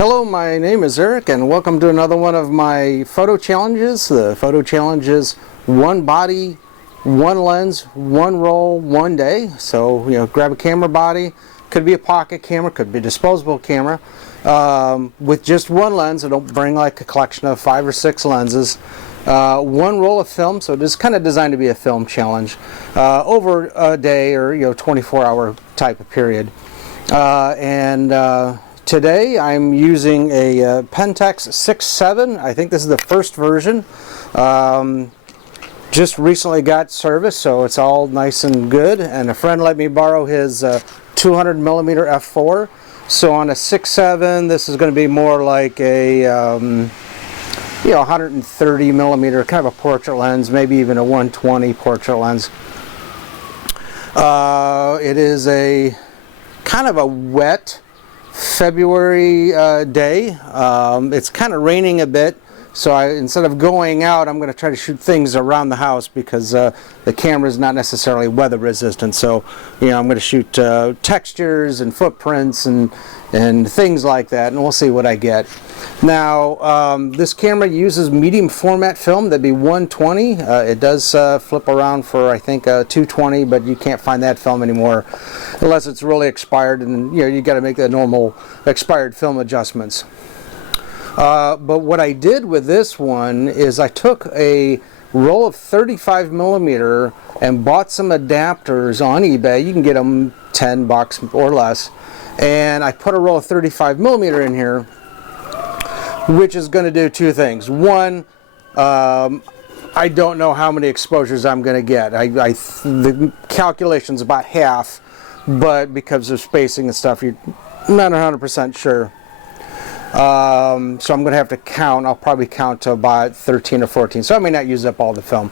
Hello, my name is Eric and welcome to another one of my photo challenges. The photo challenge is one body, one lens, one roll, one day. So, grab a camera body, could be a pocket camera, could be a disposable camera, with just one lens. So don't bring like a collection of 5 or 6 lenses. One roll of film, so it is kind of designed to be a film challenge over a day or 24-hour type of period. Today I'm using a Pentax 6.7. I think this is the first version. Just recently got service, so it's all nice and good. And a friend let me borrow his 200mm f4. So on a 6.7, this is going to be more like a 130mm kind of a portrait lens, maybe even a 120 portrait lens. It is a kind of a wet February day. It's kind of raining a bit, so instead of going out, I'm going to try to shoot things around the house because the camera is not necessarily weather resistant. So I'm going to shoot textures and footprints and things like that, and we'll see what I get. Now this camera uses medium format film. That'd be 120. It does flip around for I think 220, but you can't find that film anymore unless it's really expired, and you got to make the normal expired film adjustments. But what I did with this one is I took a roll of 35mm and bought some adapters on eBay. You can get them $10 or less, and I put a roll of 35mm in here, which is going to do two things. One, I don't know how many exposures I'm going to get. The calculation's about half, but because of spacing and stuff, you're not 100% sure. So I'm going to have to count. I'll probably count to about 13 or 14, so I may not use up all the film.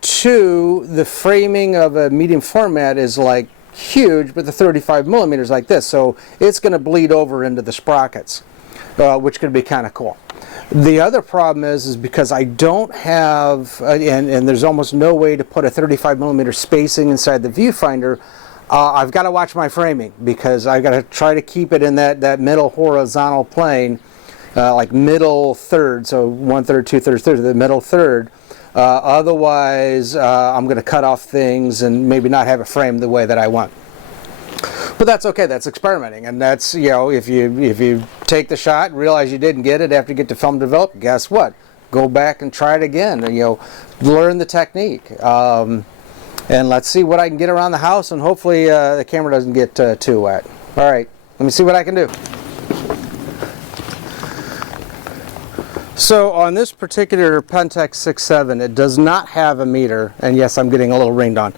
Two, the framing of a medium format is like huge, but the 35mm is like this, so it's going to bleed over into the sprockets, which could be kind of cool. The other problem is because I don't have, and there's almost no way to put a 35mm spacing inside the viewfinder. I've got to watch my framing because I've got to try to keep it in that middle horizontal plane, like middle third, so 1/3, 2/3, third, the middle third. Otherwise, I'm going to cut off things and maybe not have it framed the way that I want. But that's okay. That's experimenting, and that's if you take the shot and realize you didn't get it after you get the film developed, guess what? Go back and try it again, and learn the technique. And let's see what I can get around the house, and hopefully the camera doesn't get too wet. All right, let me see what I can do. So on this particular Pentax 6.7, it does not have a meter, and yes, I'm getting a little rained on.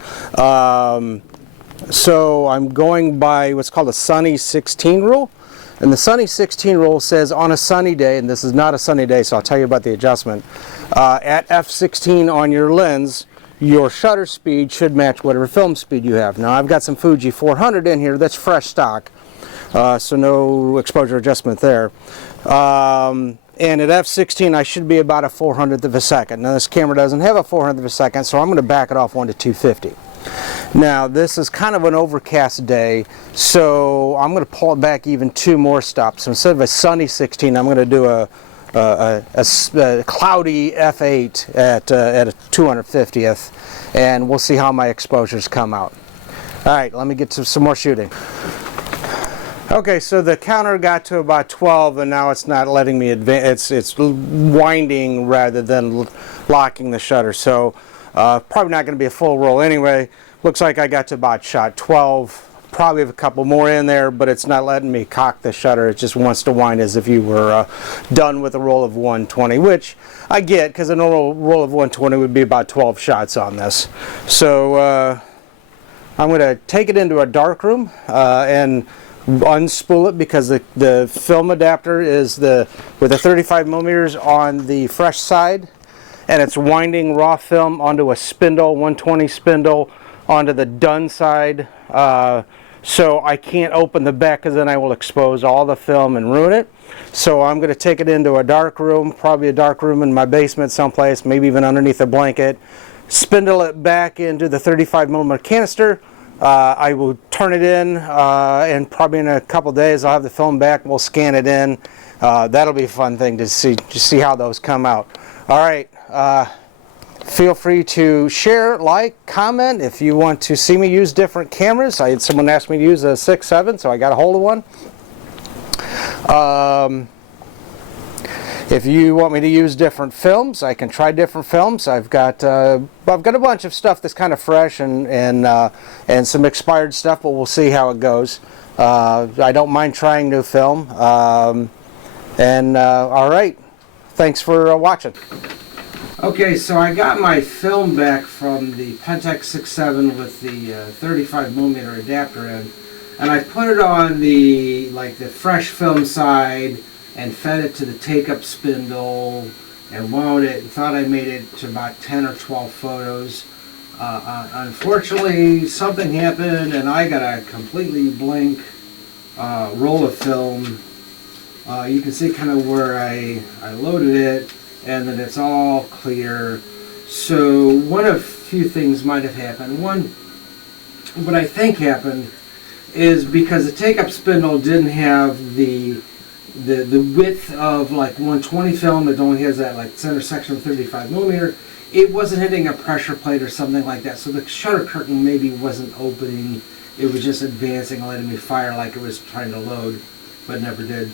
So I'm going by what's called a sunny 16 rule. And the sunny 16 rule says on a sunny day, and this is not a sunny day, so I'll tell you about the adjustment. At f16 on your lens, your shutter speed should match whatever film speed you have. Now I've got some Fuji 400 in here that's fresh stock, so no exposure adjustment there. And at f16 I should be about a 400th of a second. Now this camera doesn't have a 400th of a second, so I'm going to back it off 1 to 250. Now this is kind of an overcast day, so I'm going to pull it back even 2 more stops. So instead of a sunny 16, I'm going to do a cloudy f8 at a 250th, and we'll see how my exposures come out. Alright, let me get to some more shooting. Okay, so the counter got to about 12, and now it's not letting me advance. It's winding rather than locking the shutter, so probably not going to be a full roll anyway. Looks like I got to about shot 12. Probably have a couple more in there, but it's not letting me cock the shutter. It just wants to wind as if you were done with a roll of 120, which I get because a normal roll of 120 would be about 12 shots on this. So I'm going to take it into a dark room and unspool it because the film adapter is with the 35mm on the fresh side, and it's winding raw film onto a spindle, 120 spindle, onto the done side. So I can't open the back because then I will expose all the film and ruin it. So I'm going to take it into a dark room, probably a dark room in my basement someplace, maybe even underneath a blanket, spindle it back into the 35mm canister, I will turn it in, and probably in a couple days I'll have the film back. We'll scan it in. That'll be a fun thing to see how those come out. All right. Feel free to share, like, comment if you want to see me use different cameras. I had someone ask me to use a 6.7, so I got a hold of one. If you want me to use different films, I can try different films. I've got a bunch of stuff that's kind of fresh and some expired stuff, but we'll see how it goes. I don't mind trying new film. All right, thanks for watching. Okay, so I got my film back from the Pentax 6.7 with the 35mm adapter in, and I put it on the fresh film side and fed it to the take-up spindle and wound it and thought I made it to about 10 or 12 photos. Unfortunately, something happened and I got a completely blank roll of film. You can see kind of where I loaded it, and then it's all clear. So one of a few things might have happened. One, what I think happened is because the take-up spindle didn't have the width of like 120 film, it only has that like center section of 35mm. It wasn't hitting a pressure plate or something like that, so the shutter curtain maybe wasn't opening. It was just advancing, letting me fire like it was trying to load, but never did.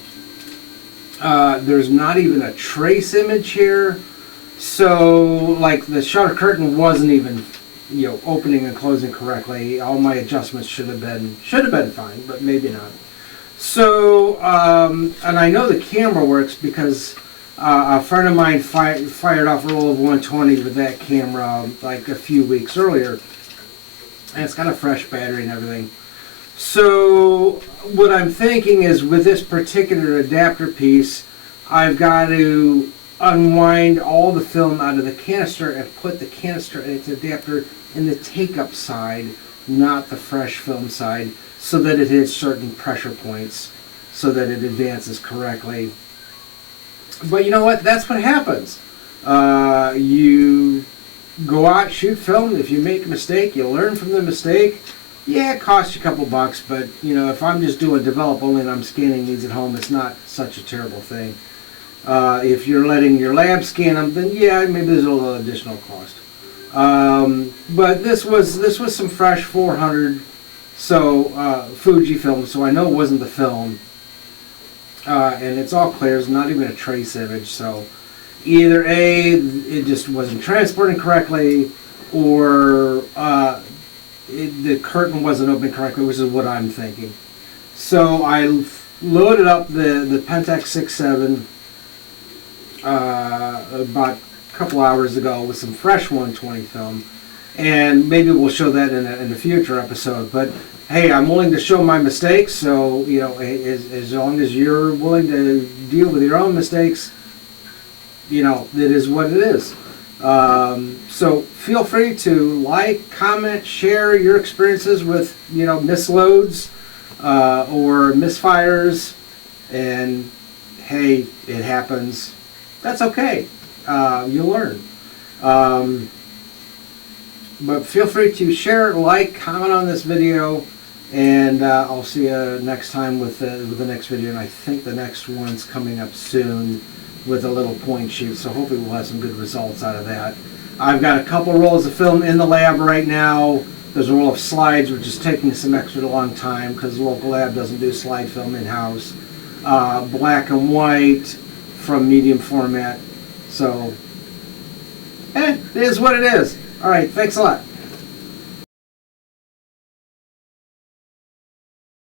There's not even a trace image here, so like the shutter curtain wasn't even, you know, opening and closing correctly. All my adjustments should have been fine, but maybe not. So, and I know the camera works because a friend of mine fired off a roll of 120 with that camera like a few weeks earlier, and it's got a fresh battery and everything. So what I'm thinking is with this particular adapter piece, I've got to unwind all the film out of the canister and put the canister and its adapter in the take-up side, not the fresh film side, so that it hits certain pressure points, so that it advances correctly. But you know what? That's what happens. You go out, shoot film. If you make a mistake, you learn from the mistake. Yeah, it costs you a couple bucks, but you know, if I'm just doing develop only and I'm scanning these at home, it's not such a terrible thing. If you're letting your lab scan them, then yeah, maybe there's a little additional cost. But this was some fresh 400 Fuji film, so I know it wasn't the film. And it's all clear, it's not even a trace image, so either A, it just wasn't transporting correctly, or the curtain wasn't open correctly, which is what I'm thinking. So I loaded up the Pentax 6.7 about a couple hours ago with some fresh 120 film, and maybe we'll show that in a future episode. But hey, I'm willing to show my mistakes, so you know, as long as you're willing to deal with your own mistakes, you know, it is what it is. So feel free to like, comment, share your experiences with, you know, misloads or misfires, and hey, it happens. That's okay. You'll learn. But feel free to share, like, comment on this video, and I'll see you next time with the next video. And I think the next one's coming up soon with a little point shoot, so hopefully we'll have some good results out of that. I've got a couple rolls of film in the lab right now. There's a roll of slides, which is taking some extra long time because the local lab doesn't do slide film in-house. Black and white from medium format. So, it is what it is. All right, thanks a lot.